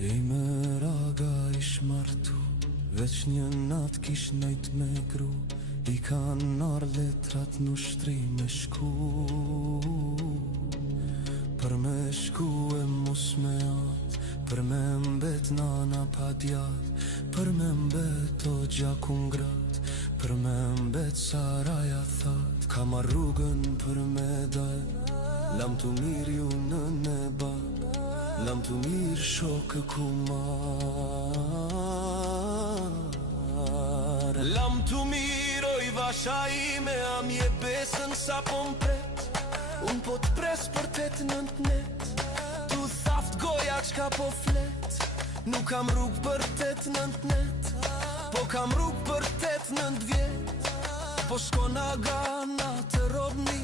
E me raga ish martu, veç një nat kish najt me gru. I kan nar letrat në shtri me shku, për me shku e mos me at, për me mbet nana pa djat, për me mbet o gjakun grat, për me mbet Saraja that. Ka ma rrugën për me dal, lam të mirë ju në nebak, lam të mirë shokë kumar. Lam të mirë oj vasha ime, a mje besën sa po mpret. Unë po t'pres për 8-9 net, tu thaft goja qka po flet. Nuk kam rrug për 8-9 net, po kam rrug për 8-9 vjet. Po shko na gana të robni,